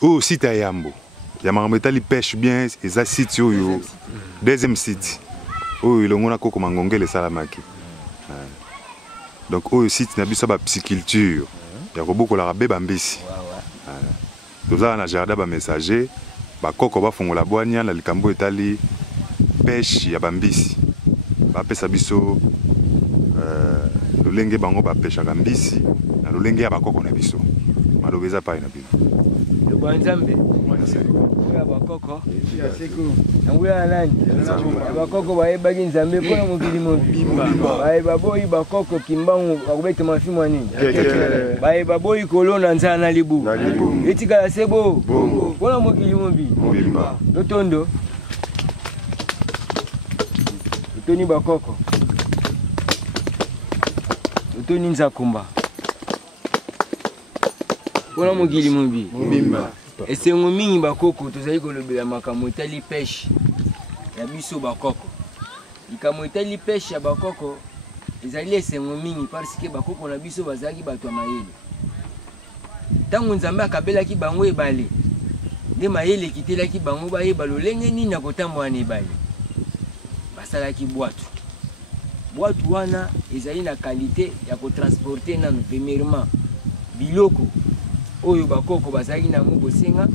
au site à Yambo. Yambo etali pêche bien et ça site yo deuxième site. Oh il ngona ko mangongele salamaki. Donc au site na biso ba pisciculture. Ya ko boko la beba mbisi. Tout ça na jardin ba messager ba koko ba fongola boania na likambo etali pêche ya bambisi. Ba pesa biso lolenge bango ba pêche ya mbisi na lolenge ya ba koko na biso. Malobeza pa ina bino. Le Banzambe. Ya bakoko. Ya seku. Nguya nani? Bakoko baebaki nzambe pona mokili mobimba. Baeboyi bakoko kimbangu akubete mafimu nini? Baeba boyi kolona nzana libu. Etika ya sebo. Pona mokili mobimba. Lotondo. Toni bakoko. Toni nzakumba. Pona mokili mobimba. Esengo mingi bakoko tozali kolobela makambo etali pêche ya biso bakoko. Likambo etali pêche ya bakoko ezali esengo mingi parce que bakoko na biso bazalaki bato ya mayele. Ntango Nzambe akabelaki bango ebale nde mayele ekitelaki bango bayeba lolenge nini na kotambola na ebale. Basalaki bwatu. Bwatu wana ezali na qualité ya kotransporter nanu premièrement biloko oyo bakoko bazali na ngo bosenga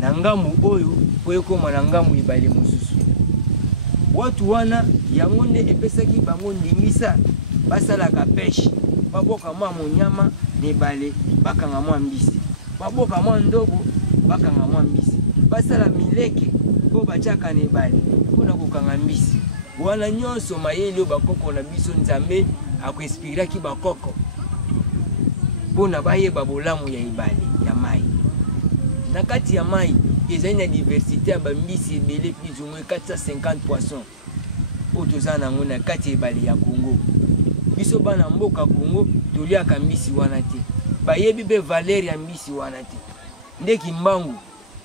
na ngambu oyo po ekoma na ngambu ibale mosusu. Watu wana yango nde epesaki bango ndingisa basalaka pêche baboka mwa monyama na ebale bakanga mwa mbisi, baboka mwa ndobo bakanga mwa mbisi, basala mileke po batiaka na ebale mpona kokanga mbisi. Wana nyonso mayele oyo bakoko na biso Nzambe akoinspiraki bakoko mpona bayeba bolamu ya ebale ya mai. Na kati ya mai ezali na diversité ya bambisi ebele plus ou moins 450 poissons oyo toza nango na kati ya ebale ya Congo. Biso bana mboka Congo toliaka mbisi wana te, bayebi mpe valeur ya mbisi wana te. Nde Kimbangu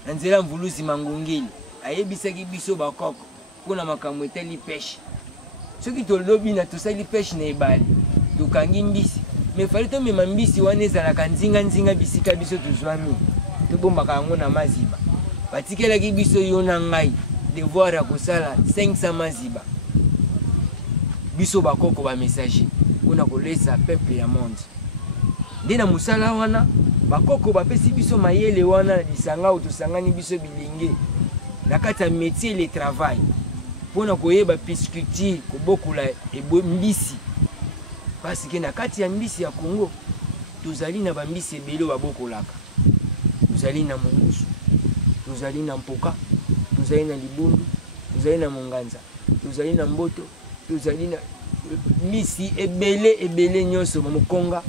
na nzela mvuluzi Mangongeli ayebisaki biso bakoko mpona makambo etali pêche. Soki tolobi na tosali pêche na ebale tokangi mbisi mais fallait tomema mbisi wana ezalaka nzinga bisika biso tozwami tobombaka yango na maziba. Batikelaki biso yo na ngai devoir ya kosala 500 maziba biso bakoko ba messager mpona kolesa peuple ya monde. Nde na mosala wana bakoko bapesi biso mayele wana na lisanga oyo tosangani biso bilenge na kati ya métier le travail mpona koyeba pisciculture kobokola mbisi. Parce que na kati ya mbisi ya Congo tozali na bambisi ebele babokolaka. Tozali na mongusu, tozali na mpoka, tozali na libundu, tozali na monganza, tozali na mboto, tozali na mbisi ebele nyonso mokonga.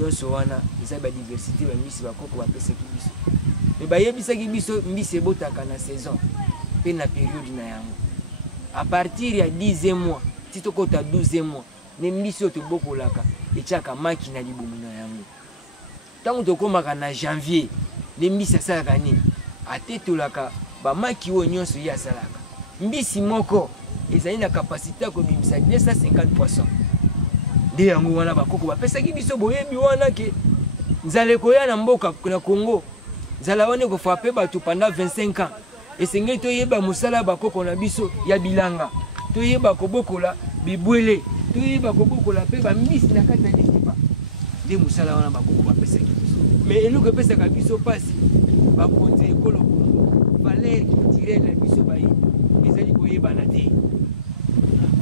Nyonso wana eza ba diversité ba mbisi bakoko bapesaki biso. Mais bayebisaki biso mbisi ebotaka na saison pe na période na yango. À partir ya 10e mois, titokota 12e mois ne mbisi oyo tobokolaka etiaka maki na libumu na yango. Ntango tokomaka na janvier ne mbisi asalaka nini? Atetolaka bamaki oyo nyonso ye asalaka. Mbisi moko ezali na kapasité ya kobimisa 250 poissons. Nde yango wana bakoko bapesaki biso boyebi wana ke nzala ekoya na mboka na Congo. Nzala wana ekofrape bato pendant 25 ans. Esengeli toyeba mosala bakoko na biso ya bilanga, toyeba kobokola bibwele, toyeba kobokola pe bambisi na kati ya liziba. Nde mosala wana bakoko bapesaki biso. Mais eloko epesaka biso pasi bakonzi ekolo Congo valeur culturelle na biso bayi ezali koyebana te.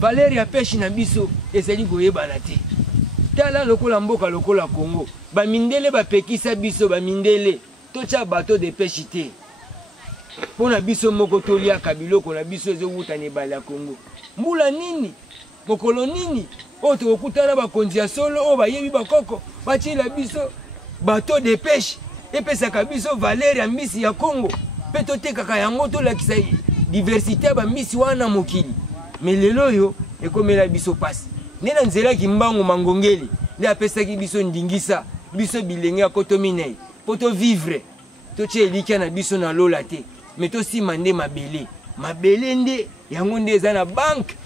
Valeur ya pêche na biso ezali koyebana te. Tala lokola mboka lokola Congo bamindele bapekisa biso bamindele tocha bateau de pêche te. Pona biso moko toliaka biloko na biso ezowuta na ebale ya Congo. Mbula nini mokolo nini oyo tokokutana bakonzi ya solo oyo bayebi bakoko batiela biso bateau de pêche epesaka biso valeur ya mbisi ya Congo mpe totekaka yango tolakisa diversité ya bambisi wana mokili. Mais lelo oyo ekomela biso pasi. Nde na nzela Kimbangu Mangongeli nde apesaki biso ndingisa biso bilenge ya koto minei po tovivre totie elikia na biso na lola te. Mais tosima nde mabele. Mabele nde yango nde eza na banque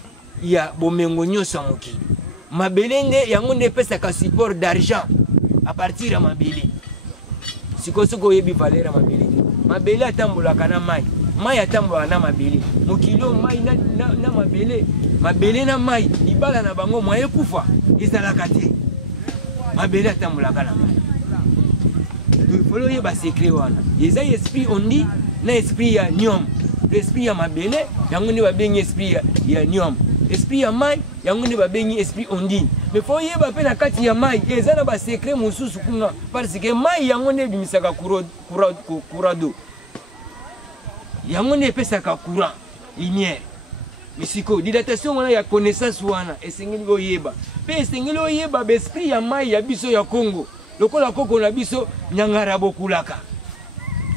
ya bomengo nyonso ya mokili. Mabele nde yango nde epesaka support d'argent à partir ya mabele. sikoyo soki oyebi valeur ya mabele te mabele atambolaka na mai mai atambolaka na mabele mokili oyo mai na mabele mabele na mai libala na bango mwa ekufa ezalaka te mabele atambolaka na mai folo oyeba secret wana eza esprit ondi na esprit ya niom esprit ya mabele yango nde babengi esprit ya niom esprit ya mai yango nde babengi esprit ondine mais fo oyeba mpe na kati ya mai eza na basekret mosusu kuna parce que mai yango nde ebimisaka courant d'eau yango nde epesaka courant lumière mais sikoyo dilatation wana ya connaissance wana esengeli oyeba mpe esengeli oyeba baesprit ya mai ya biso ya Congo lokola koko na biso nyangara bokulaka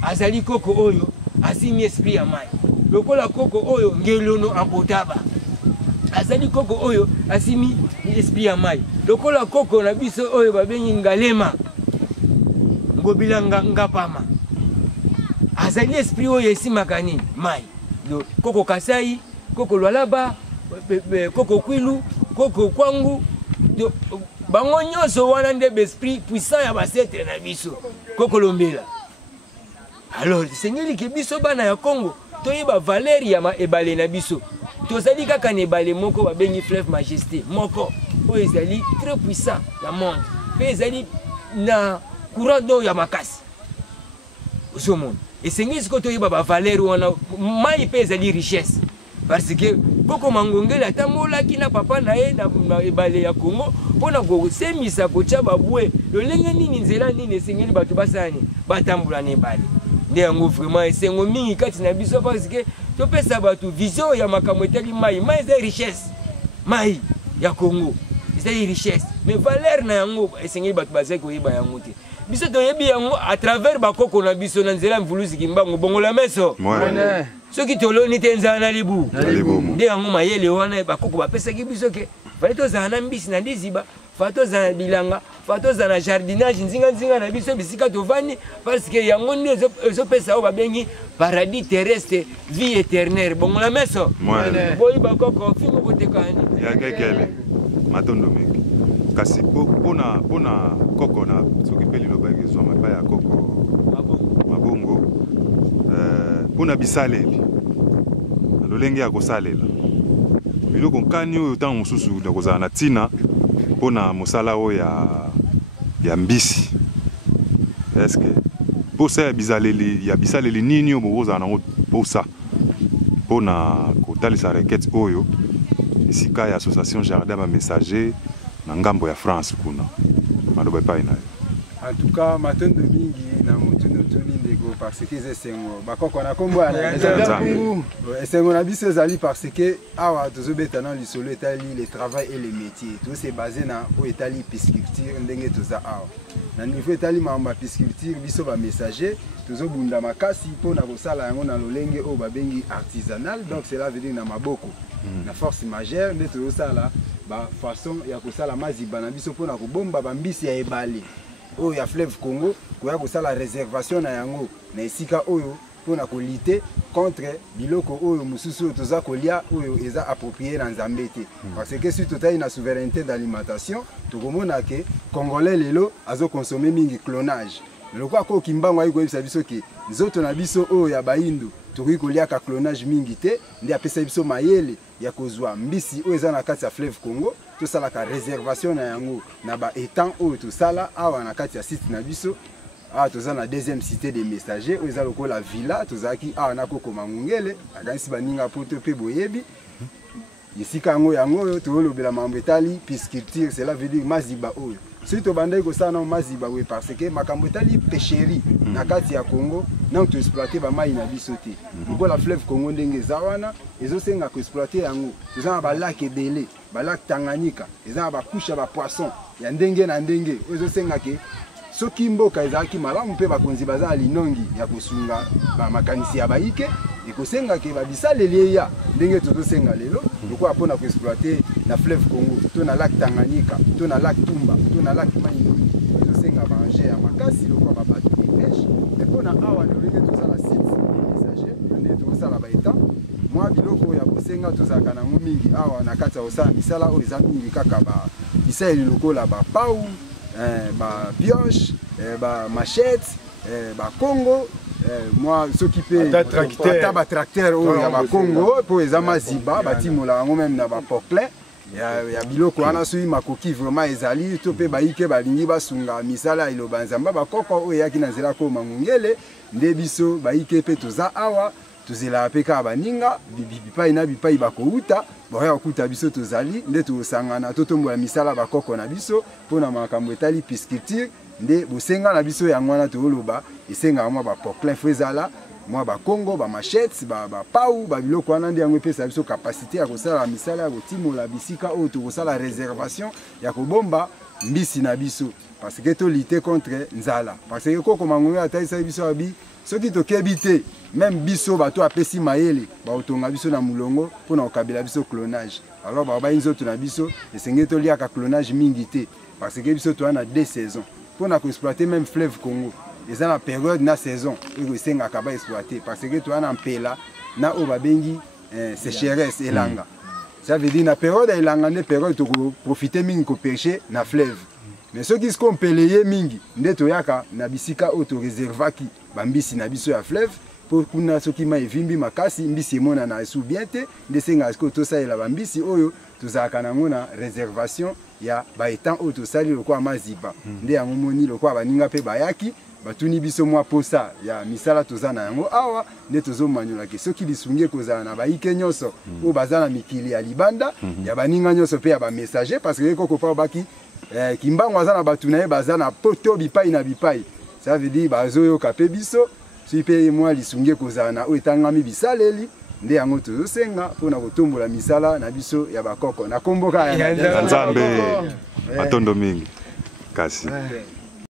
azali koko oyo asimi esprit ya mai lokola koko oyo ngelono ampotaba azali koko oyo asimi esprit ya mai lokola koko na biso oyo babengi ngalema ngobilanga ngapama azali esprit oyo esimaka nini mai koko kasai koko lwalaba koko kwilu koko kwangu bango nyonso wana nde besprit puissant ya basetre na biso koko lombela alors sengeli ke biso bana ya Congo toyeba valeur ya ebale na biso tozali kaka na ebale moko babengi fleuve majesté moko oyo ezali très puissant na monde mpe ezali na courant d'eau ya makasi ozomona esengeli sikoyo toyeba bavaleur wana mai mpe ezali richesse parce que koko mangongeli atambolaki na papa na ye na ebale ya Congo mpona kosemisa kotya babwe lolenge nini nzela nini esengeli bato basala nini batambola na ebale nde yango vraiment esengo mingi kati na biso parce que topesa bato vision ya makambo etali mai mai eza richesse mai ya Congo ezali richesse mais valeur na yango esengeli bato bazali koyeba yango te biso toyebi yango à travers bakoko na biso na nzela mvulusi mbango bongola meso soki toloni te nzala na libu nde yango mayele wana bakoko bapesaki biso ke fale tozala na mbisi na ndiziba fale tozala na bilanga fale tozala na jardinage nzinga na biso bisika tovandi parce que yango nde ezopesa oyo babengi paradis terrestre vie éternelle bongola meso boyi bakoko fimo kotekani yakekele matondo meki kasi pona koko na soki mpe liloba ekezwama epai ya koko mabongo pona bisaleli na lolenge ya kosalela biloko nkani oyo ntango mosusu na kozala na ntina mpona mosala oyo ya mbisi eske posa ya bisaleli nini oyo bokozala nango posa mpona kotalisa requête oyo esika ya association jardin bamessager na ngambo ya France kuna maloba epai na yo en tout cas matondo mingi na motuno toli ndeko parce que esengo bakoko na kombo ya esengo na biso ezali parce que awa tozobeta na lisolo etali le travail et le métier tout c'est basé na o etali pisciculture ndenge toza awa na niveau etali mamba pisciculture biso ba messager tozobunda makasi mpona kosala yango na lolenge oyo babengi artisanal donc cela veut dire na maboko na force majeure nde tozosala ba façon ya kosala maziba na biso mpona kobomba bambisi ya ebale oyo ya fleuve Congo koya kosala réservation na yango na esika oyo mpona kolite contre biloko oyo mosusu oyo toza kolia oyo eza approprié na nzambe te parce que si totali na souveraineté d'alimentation tokomona ke congolais lelo azokonsome mingi clonage loko akoki mbango ayi koyebisa biso ke nzoto na biso oyo ya bayindo tokoki koliaka clonage mingi te nde apesa biso mayele ya kozwa mbisi oyo eza na kati ya fleuve Congo tosalaka réservation na yango na baétang oyo tosala awa na kati ya site na biso awa toza na deuxième cité des messagers oyo eza lokola villa tozalaki awa na koko mangungele akanisi baninga poto mpe boyebi esika yango oyo tolobela mambo etali pisciculture cela veut dire maziba oyo soki tobandaki kosala nao maziba oyo parce que makambo etali pêcherie na kati ya Congo nango toexploite bamai na biso te lokola fleuve Congo ndenge eza wana ezosenga koexploite yango toza na balake ebele balake Tanganyika eza na bakusha bapoisson ya ndenge na ndenge oyo ezosenga ke soki mboka ezalaki malamu mpe bakonzi baza na linongi ya kosunga bamakanisi ya baike ekosenga ke babisaleli eya ndenge tozosenga lelo lokola mpona koexploite na fleuve Congo to na lac Tanganyika to na lac Tumba to na lac Maindo ezosenga banger ya makasi lokola babato epeshe me mpona awa lolenge tozala site messager nde tozosala baetan mwa biloko ya kosenga tozalaka nango mingi awa na kati ya kosala misala oyo eza mingi kaka bisaleli lokola bapau ba pioche ba machette Congo, moi ce qui peut ata tracteur oyo ya ba Congo po ezama ziba batimola ngo même na ba poclin ya biloko wana soki makoki vraiment ezali to pe baike balingi basunga misala iloba nzamba bakoko oyo yaki na nzela ko mangungele nde biso baike pe toza awa tozela pe ka baninga bipai na bipai bakouta boya okuta biso tozali nde tosangana to tombola misala bakoko na biso pona makambo etali pisciculture nde bosenga na biso yango wana toloba esenga mwa ba poclin fezala mwa ba Congo ba machette ba pau ba biloko wana nde yango epesa biso capacité ya kosala misala ya kotimola bisika oyo tokosala réservation ya kobomba mbisi na biso parce que to lutter contre nzala parce que koko mangongo ataisa biso abi soki tokebi te même biso bato apesi mayele baotonga biso na mulongo mpona kokabela biso clonage alors babayi nzoto na biso esengeli toliaka clonage mingi te parce que biso toza na 2 saisons mpona koexploiter même fleuve Congo eza na période na saison oyo esengaka baexploiter parce que toza na mpela na oyo babengi sécheresse elanga ça veut dire na période ya elanga nde période tokoprofite mingi kopêche na fleuve mais soki siko mpele ye mingi nde toyaka na bisika oyo toreservaki bambisi na biso ya fleuve po kuna soki mai evimbi makasi mbisi emonana esu bien te nde esengaka sikoyo tosalela bambisi oyo tozalaka nango na réservation ya baetan oyo tosali lokola maziba nde yango moni lokola baninga mpe bayaki batuni biso mwa posa ya misala toza na yango awa nde tozomanyolaki soki lisungi ekozala na baike nyonso oyo baza na mikili ya libanda ya baninga nyonso mpe ya bamessager parce que koko mpa baki kimbango aza na bato na ye baza na poto bipai na bipai ça veut dire bazoyoka mpe biso soki mpe mwa lisungi ekozala na oyo etangami bisaleli nde yango tozosenga mpona kotombola misala na biso ya bakoko na komboka ya Nzambe matondo mingi kasi